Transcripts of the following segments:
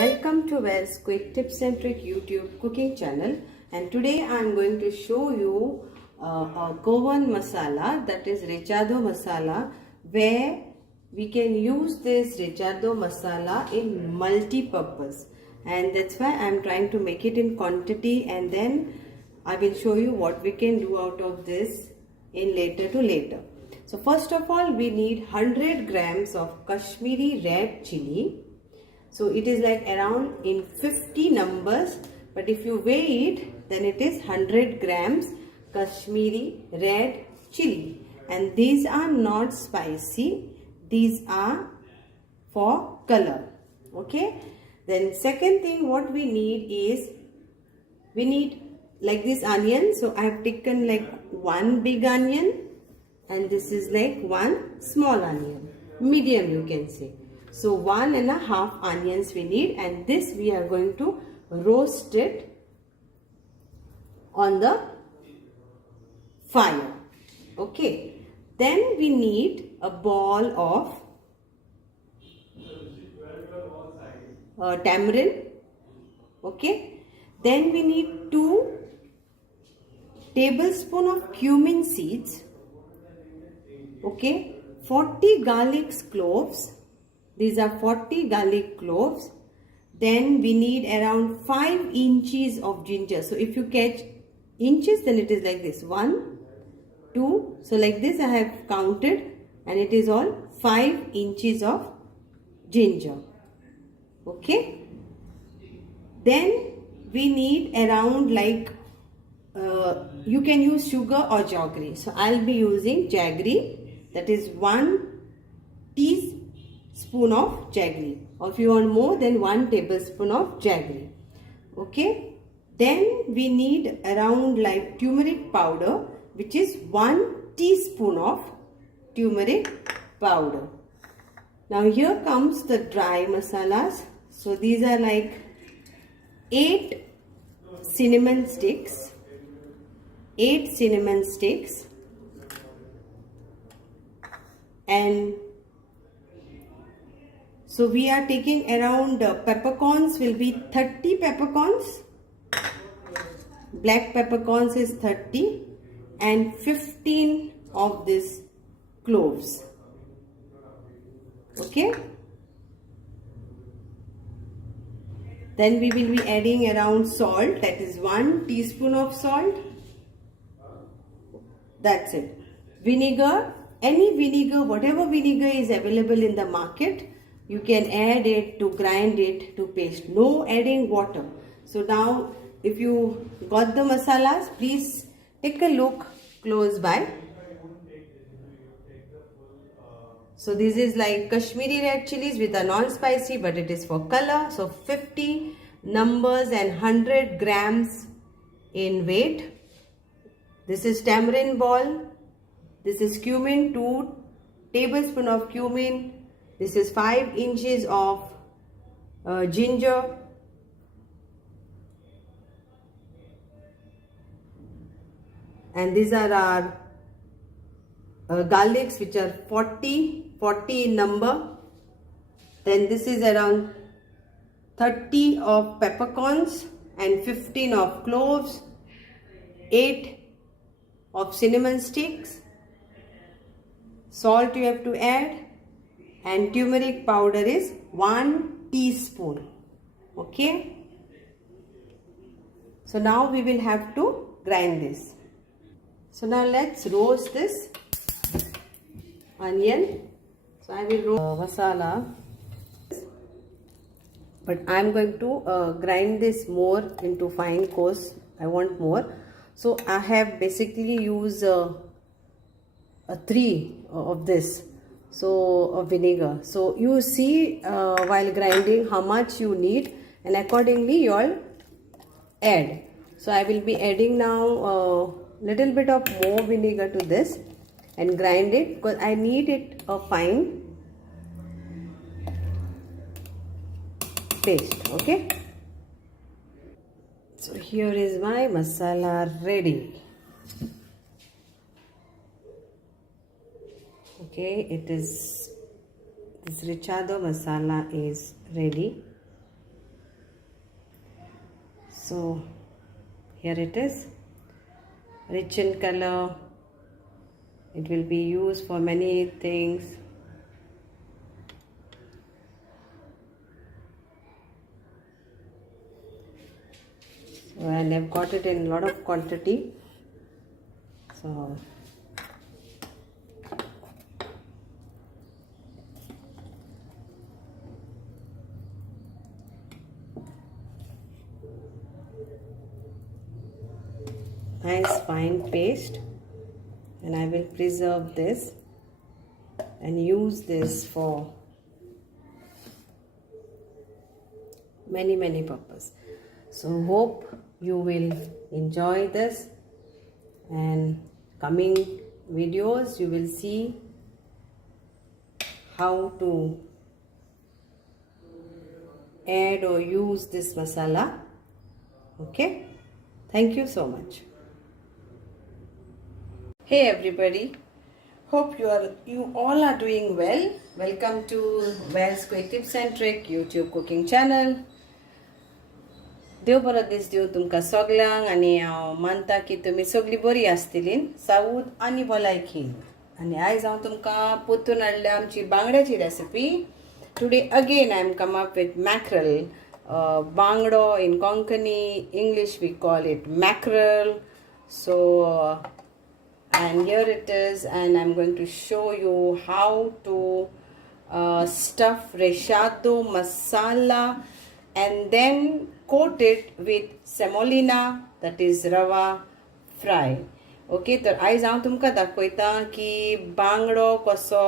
Welcome to Wells Quick Tips and Trick YouTube cooking channel, and today I am going to show you a Goan masala, that is Recheado Masala, where we can use this Recheado Masala in multi-purpose, and that's why I am trying to make it in quantity, and then I will show you what we can do out of this in later. So first of all, we need 100 grams of Kashmiri red chili. So it is like around in 50 numbers, but if you weigh it, then it is 100 grams Kashmiri red chili. And these are not spicy, these are for color. Okay. Then second thing what we need is, we need like this onion. So I have taken like one big onion, and this is like one small onion, medium you can say. So 1.5 onions we need, and this we are going to roast it on the fire. Okay. Then we need a ball of tamarind. Okay. Then we need 2 tablespoons of cumin seeds. Okay. 40 garlic cloves. These are 40 garlic cloves. Then we need around 5 inches of ginger. So if you catch inches, then it is like this. 1, 2. So like this I have counted, and it is all 5 inches of ginger. Okay. Then we need around like, you can use sugar or jaggery. So I'll be using jaggery. That is 1 teaspoon of jaggery, or if you want more, then 1 tablespoon of jaggery. Okay. Then we need around like turmeric powder, which is 1 teaspoon of turmeric powder. Now here comes the dry masalas. So these are like 8 cinnamon sticks, and so we are taking around peppercorns will be 30 peppercorns, black peppercorns is 30, and 15 of these cloves. Okay. Then we will be adding around salt, that is 1 teaspoon of salt. That's it. Vinegar, any vinegar, whatever vinegar is available in the market, you can add it to grind it to paste. No adding water. So now if you got the masalas, please take a look close by. So this is like Kashmiri red chilies with a non-spicy, but it is for color. So 50 numbers and 100 grams in weight. This is tamarind ball. This is cumin, 2 tablespoons of cumin. This is 5 inches of ginger. And these are our garlics, which are 40 in number. Then this is around 30 of peppercorns and 15 of cloves, 8 of cinnamon sticks. Salt you have to add, and turmeric powder is 1 teaspoon. Okay. So now we will have to grind this. So now let's roast this onion. So I will roast masala, but I am going to grind this more into fine coarse. I want more. So I have basically used 3 of this. So of vinegar. So you see while grinding how much you need, and accordingly you all add. So I will be adding now little bit of more vinegar to this and grind it, because I need it a fine paste. Okay. So here is my masala ready. Okay, it is, this Recheado masala is ready. So here it is, rich in color. It will be used for many things. So, and I've got it in a lot of quantity. So nice fine paste, and I will preserve this and use this for many purposes. So hope you will enjoy this, and coming videos you will see how to add or use this masala. Okay, thank you so much. Hey everybody, hope you all are doing well. Welcome to valsquicktipsandtricks YouTube cooking channel. देव बरो दीस दिव तुमकां सगळ्यांक, आनी हांव मानता की तुमी सगळीं बरीं आसतलीं, सावूत आनी भलायकीन. आनी आयज हांव तुमकां पोत्तून हाडल्या आमची बांगड्याची recipe. Today again I am come up with mackerel. Bangdo in Konkani, English we call it mackerel. So and here it is, and I'm going to show you how to stuff Recheado Masala and then coat it with semolina, that is Rava fry. Okay, तर आयज हांव तुमकां दाखयता की बांगडो कसो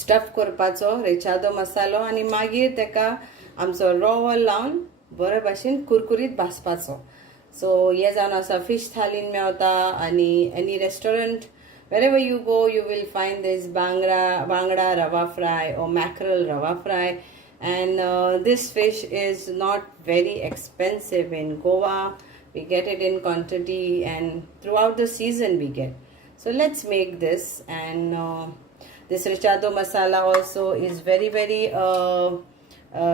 stuff करपाचो, रेचादो मसालो, आनी मागीर तेका आमचो रवो लावन बरे भाशेन कुरकुरीत भाजपाचो. सो हे जावन आसा फिश थालीन मेवता, आनी any restaurant wherever you go you will find this bangda rava fry or mackerel rava fry. And this fish is not very expensive in Goa. We get it in quantity and throughout the season we get. So let's make this. And this Recheado masala also is very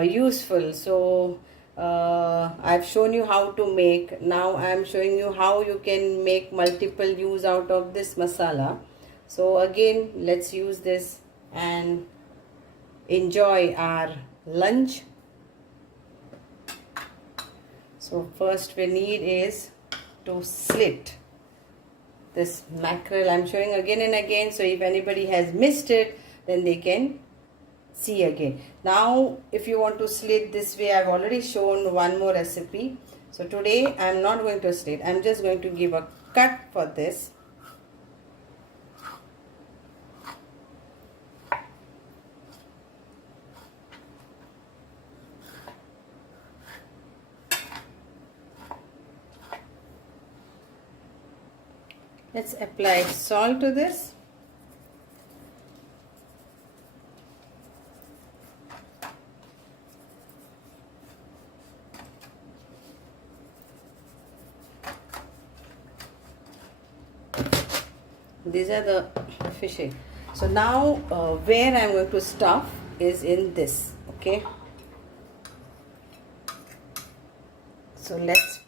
useful. So I've shown you how to make. Now I'm showing you how you can make multiple use out of this masala. So again, let's use this and enjoy our lunch. So first we need is to slit this mackerel. I'm showing again and again, so if anybody has missed it, then they can see again. Now if you want to slit this way, I've already shown one more recipe. So today I'm not going to slit, I'm just going to give a cut for this. Let's apply salt to this. These are the fishes. So now where I'm going to stuff is in this. Okay. So let's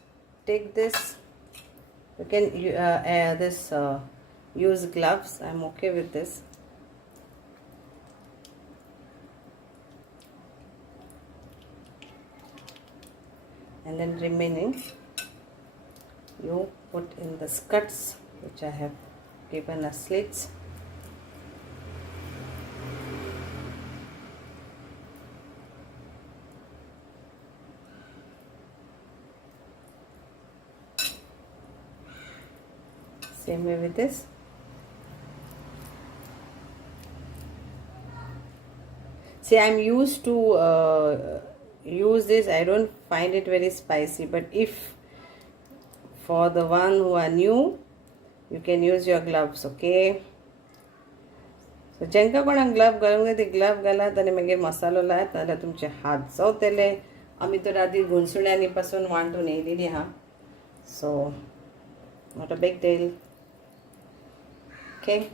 take this. You can use gloves. I'm okay with this. And then remaining you put in the skirts, which I have given as slits. Same way with this. See, I'm used to use this. I don't find it very spicy, but if for the one who are new, you can use your gloves. Okay. So jenka कोणाक glove घालूंक ती glove घालात आनी मागीर मसालो लायत नाल्यार तुमचे हात चवतले. आमी तर आदी घुंसुण्यांनी पासून वांटून येयलेली आहा. So not a big deal. Okay.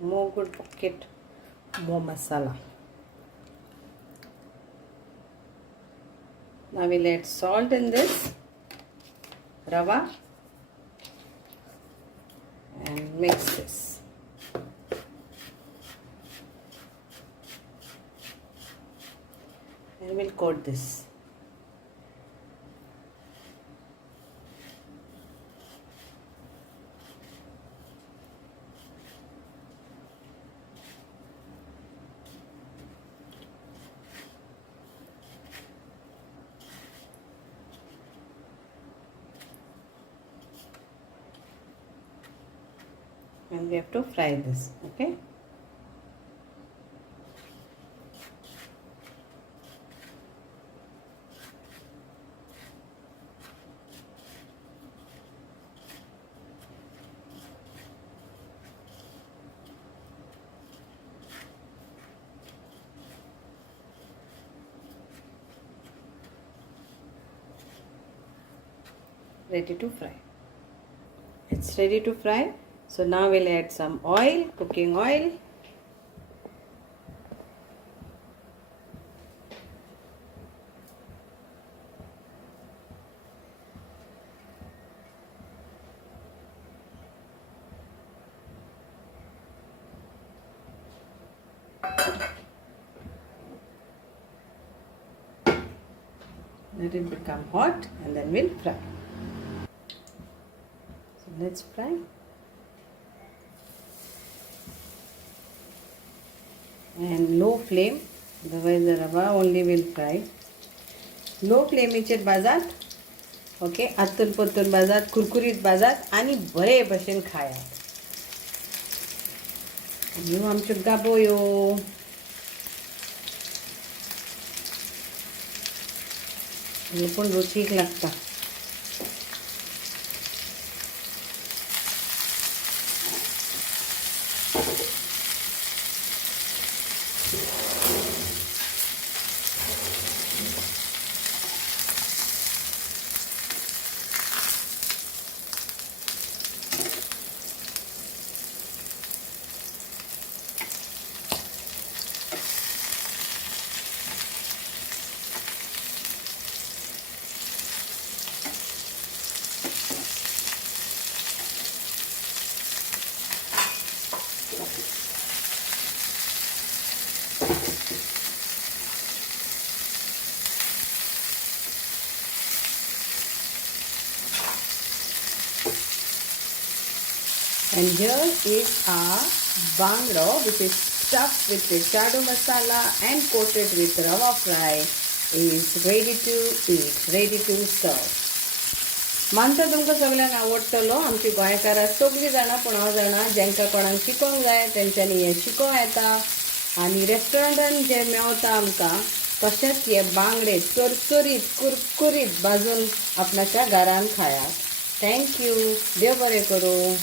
more good pocket, more masala. Now we'll add salt in this, Rava, and mix this. And we'll coat this. And we have to fry this, okay? Ready to fry. It's ready to fry. So now we'll add some oil, cooking oil. Let it become hot and then we'll fry. So let's fry. And low flame, otherwise the rava only will fry. Low flame इचेर भाजात, okay, आतून परतून भाजात, कुरकुरीत भाजात आणि बरे भशेन खायात. ह्यो आमच्यो गाबोयो. ह्यो पण रुचीक लागता. And here is our Bangda, which is stuffed with Recheado Masala and coated with Rava fry, is ready to eat, ready to serve. मानता तुमकां सगळ्यांक आवडटलो. आमची गोंयकारां सगळीं जाणां पूण हांव जाणां जेंकां कोणाक शिकोंक जाय तेंच्यांनी हें शिकों येता. आनी रेस्टॉरंटान जें मेवता आमकां तशेंच हे बांगडे चरचरीत कुरकुरीत भाजून आपणाच्या घरान खायात. थँक्यू. देव बरें करूं.